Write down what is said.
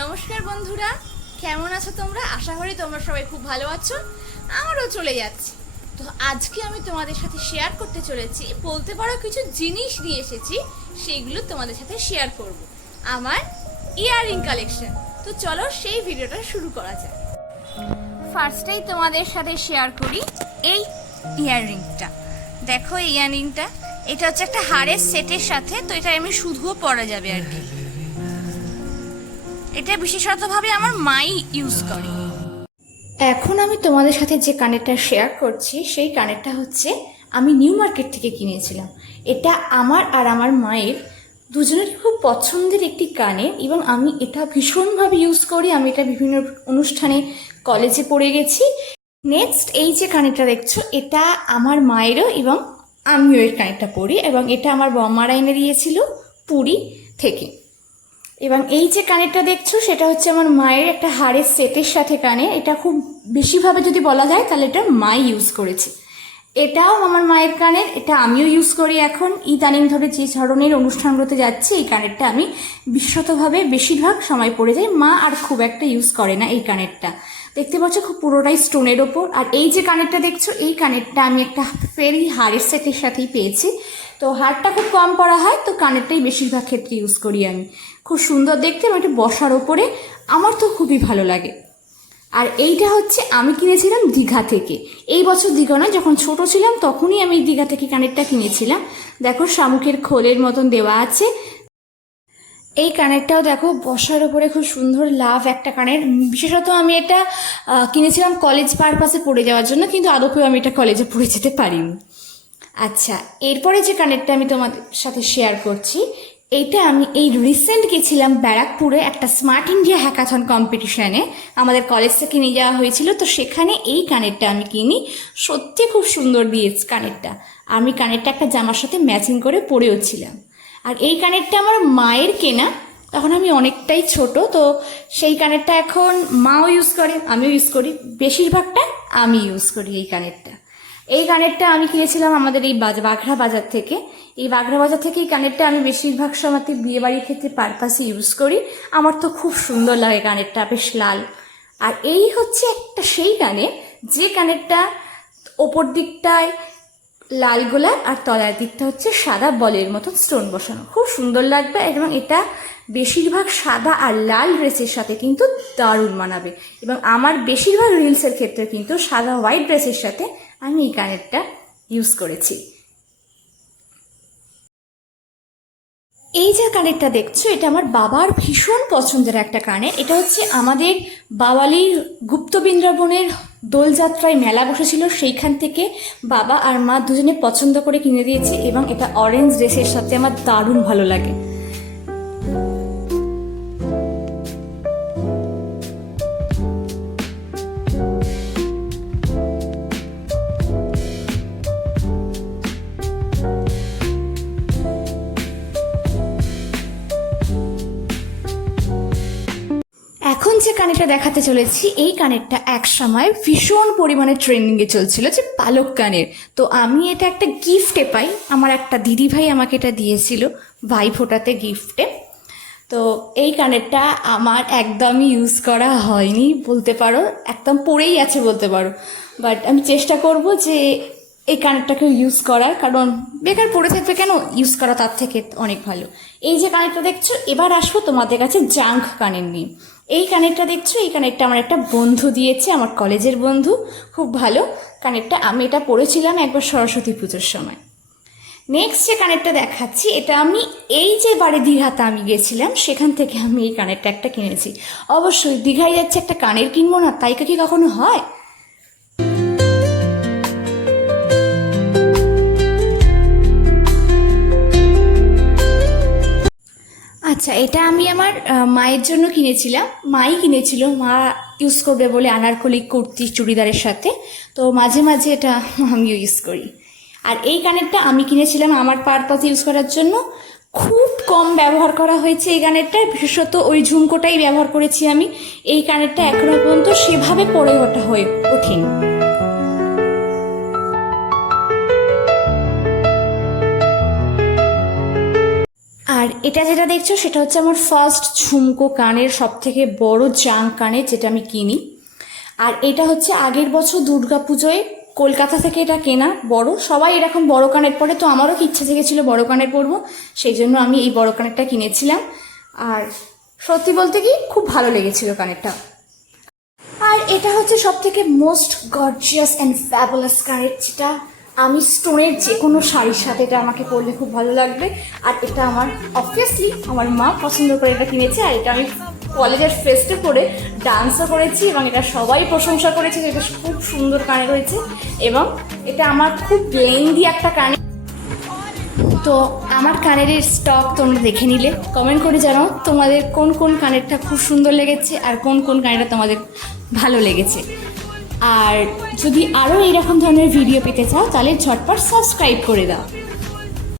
নমস্কার বন্ধুরা, কেমন আছো তোমরা? আশা করি তোমরা সবাই খুব ভালো আছো। আমারও চলে যাচ্ছে। তো আজকে আমি তোমাদের সাথে শেয়ার করতে চলেছি, বলতে পারো কিছু জিনিস নিয়ে এসেছি, সেইগুলো তোমাদের সাথে শেয়ার করব। আমার ইয়াররিং কালেকশন। তো চলো সেই ভিডিওটা শুরু করা যাক। ফার্স্টেই তোমাদের সাথে শেয়ার করি এই ইয়াররিংটা। দেখো এই ইয়াররিংটা, এটা হচ্ছে একটা হাড়ের সেটের সাথে, তো এটা আমি শুধুও পরা যাবে আর কি। এটা বিশেষতভাবে আমার মাই ইউজ করে। এখন আমি তোমাদের সাথে যে কানেরটা শেয়ার করছি সেই কানেরটা হচ্ছে আমি নিউ মার্কেট থেকে কিনেছিলাম। এটা আমার আর আমার মায়ের দুজনেরই খুব পছন্দের একটি কানের, এবং আমি এটা ভীষণভাবে ইউজ করি। আমি এটা বিভিন্ন অনুষ্ঠানে, কলেজে পড়ে গেছি। নেক্সট এই যে কানেরটা দেখছো, এটা আমার মায়েরও, এবং আমিও এর কানেরটা পরি, এবং এটা আমার বম্মারা এনে দিয়েছিল পুরী থেকে। এবং এই যে কানেরটা দেখছো সেটা হচ্ছে আমার মায়ের একটা হাড়ের সেটের সাথে কানের। এটা খুব বেশিভাবে যদি বলা যায় তাহলে এটা মাই ইউজ করেছে। এটাও আমার মায়ের কানের, এটা আমিও ইউজ করি। এখন ইদানিং ধরে যে ধরনের অনুষ্ঠানগুলোতে যাচ্ছে এই কানেরটা আমি বিশেষতভাবে বেশিরভাগ সময় পরে যাই। মা আর খুব একটা ইউজ করে না এই কানেরটা। দেখতে পাচ্ছ খুব পুরোটাই স্টোনের ওপর। আর এই যে কানেরটা দেখছো এই কানেরটা আমি একটা ফেরি হাড়ের সেটের সাথেই পেয়েছি। তো হাড়টা খুব কম পরা হয়, তো কানেরটাই বেশিরভাগ ক্ষেত্রে ইউজ করি আমি। খুব সুন্দর দেখতে, এবং এটা বসার ওপরে আমার তো খুবই ভালো লাগে। আর এইটা হচ্ছে আমি কিনেছিলাম দীঘা থেকে। এই বছর দীঘা না, যখন ছোট ছিলাম তখনই আমি দীঘা থেকে কানেরটা কিনেছিলাম। দেখো শামুকের খোলের মতন দেওয়া আছে। এই কানেরটাও দেখো বসার ওপরে খুব সুন্দর লাভ একটা কানের। বিশেষত আমি এটা কিনেছিলাম কলেজ পারপাসে পড়ে যাওয়ার জন্য, কিন্তু আদৌও আমি এটা কলেজে পড়ে যেতে পারিনি। আচ্ছা, এরপরে যে কানেরটা আমি তোমাদের সাথে শেয়ার করছি, এইটা আমি এই রিসেন্ট গেছিলাম ব্যারাকপুরে একটা স্মার্ট ইন্ডিয়া হ্যাকাথন কম্পিটিশানে। আমাদের কলেজ থেকে নিয়ে যাওয়া হয়েছিল, তো সেখানে এই কানেরটা আমি কিনি। সত্যি খুব সুন্দর দিয়েছে কানেরটা। আমি কানেরটা একটা জামার সাথে ম্যাচিং করে পরেও ছিলাম। আর এই কানেরটা আমার মায়ের কেনা, তখন আমি অনেকটাই ছোট। তো সেই কানেরটা এখন মাও ইউজ করে, আমিও ইউজ করি। বেশিরভাগটা আমি ইউজ করি এই কানেরটা। এই কানেরটা আমি কিনেছিলাম আমাদের এই বাঘরা বাজার থেকে। এই বাঘরা বাজার থেকে এই কানেরটা আমি বেশিরভাগ সময়তে বিয়েবাড়ির ক্ষেত্রে পারপাসে ইউজ করি। আমার তো খুব সুন্দর লাগে কানেরটা, বেশ লাল। আর এই হচ্ছে একটা সেই কানের, যে কানেরটা ওপর দিকটায় লাল গোলাপ আর তলার দিকটা হচ্ছে সাদা বলের মতো স্টোন বসানো। খুব সুন্দর লাগবে, এবং এটা বেশিরভাগ সাদা আর লাল ড্রেসের সাথে কিন্তু দারুণ মানাবে। এবং আমার বেশিরভাগ রিলসের ক্ষেত্রে কিন্তু সাদা হোয়াইট ড্রেসের সাথে আমি এই কানেরটা ইউজ করেছি। এই যে কানেরটা দেখছো, এটা আমার বাবার ভীষণ পছন্দের একটা কানের। এটা হচ্ছে আমাদের বাওয়ালির গুপ্ত বৃন্দাবনের দোলযাত্রায় মেলা বসেছিল, সেইখান থেকে বাবা আর মা দুজনে পছন্দ করে কিনে দিয়েছে, এবং এটা অরেঞ্জ ড্রেসের সাথে আমার দারুণ ভালো লাগে। এখন যে কানেরটা দেখাতে চলেছি, এই কানেরটা এক সময় ভীষণ পরিমাণে ট্রেন্ডিংয়ে চলছিল, যে পালক কানের। তো আমি এটা একটা গিফটে পাই, আমার একটা দিদিভাই আমাকে এটা দিয়েছিল ভাই ফোটাতে গিফটে। তো এই কানেরটা আমার একদমই ইউজ করা হয়নি বলতে পারো, একদম পড়েই আছে বলতে পারো। বাট আমি চেষ্টা করব যে এই কানেরটাকে ইউজ করার, কারণ বেকার পড়ে থাকবে কেন, ইউজ করা তার থেকে অনেক ভালো। এই যে কানেরটা দেখছো, এবার আসবো তোমাদের কাছে জাঙ্ক কানের নিয়ে। এই কানেরটা দেখছো, এই কানেরটা আমার একটা বন্ধু দিয়েছে, আমার কলেজের বন্ধু, খুব ভালো কানেরটা। আমি এটা পরেছিলাম একবার সরস্বতী পুজোর সময়। নেক্সট যে কানেরটা দেখাচ্ছি, এটা আমি এই যে বাড়ি দীঘাতে আমি গেছিলাম সেখান থেকে আমি এই কানেরটা একটা কিনেছি। অবশ্যই দীঘায় যাচ্ছে একটা কানের কিনবো না, তাই কি কখনো হয়? আচ্ছা, এটা আমি আমার মায়ের জন্য কিনেছিলাম। মাই কিনেছিল, মা ইউজ করবে বলে আনারকলি কুর্তি চুড়িদারের সাথে। তো মাঝে মাঝে এটা আমিও ইউজ করি। আর এই কানেরটা আমি কিনেছিলাম আমার পারপাস ইউজ করার জন্য। খুব কম ব্যবহার করা হয়েছে এই কানেরটা, বিশেষত ওই ঝুমকোটাই ব্যবহার করেছি আমি। এই কানেরটা এখনো পর্যন্ত সেভাবে পরে ওঠা হয়ে ওঠেনি। আর এটা যেটা দেখছো সেটা হচ্ছে আমার ফার্স্ট ঝুমকো কানের সবথেকে বড় জাং কানের, যেটা আমি কিনি। আর এটা হচ্ছে আগের বছর দুর্গাপুজোয় কলকাতা থেকে এটা কেনা বড়। সবাই এরকম বড় কানের পরে, তো আমারও কি ইচ্ছা জেগেছিল বড় কানের পরবো, সেই জন্য আমি এই বড় কানেরটা কিনেছিলাম। আর সত্যি বলতে কি খুব ভালো লেগেছিল কানেরটা। আর এটা হচ্ছে সব থেকে মোস্ট গর্জিয়াস অ্যান্ড ফ্যাবুলাস কানের, যেটা আমি স্টোনের যে কোনো শাড়ির সাথে এটা আমাকে পরলে খুব ভালো লাগবে। আর এটা আমার অবভিয়াসলি আমার মা পছন্দ করে এটা কিনেছে। আর এটা আমি কলেজের ফেস্টে পরে ডান্সও করেছি এবং এটা সবাই প্রশংসা করেছে যে এটা খুব সুন্দর কানে রয়েছে। এবং এটা আমার খুব লেন্দি একটা কানে। তো আমার কানের স্টক তোমরা দেখে নিলে, কমেন্ট করে জানাও তোমাদের কোন কোন কানেরটা খুব সুন্দর লেগেছে আর কোন কোন কানেরটা তোমাদের ভালো লেগেছে। আর যদি আরও এইরকম ধরনের ভিডিও পেতে চাও তাহলে ঝটপট সাবস্ক্রাইব করে দাও।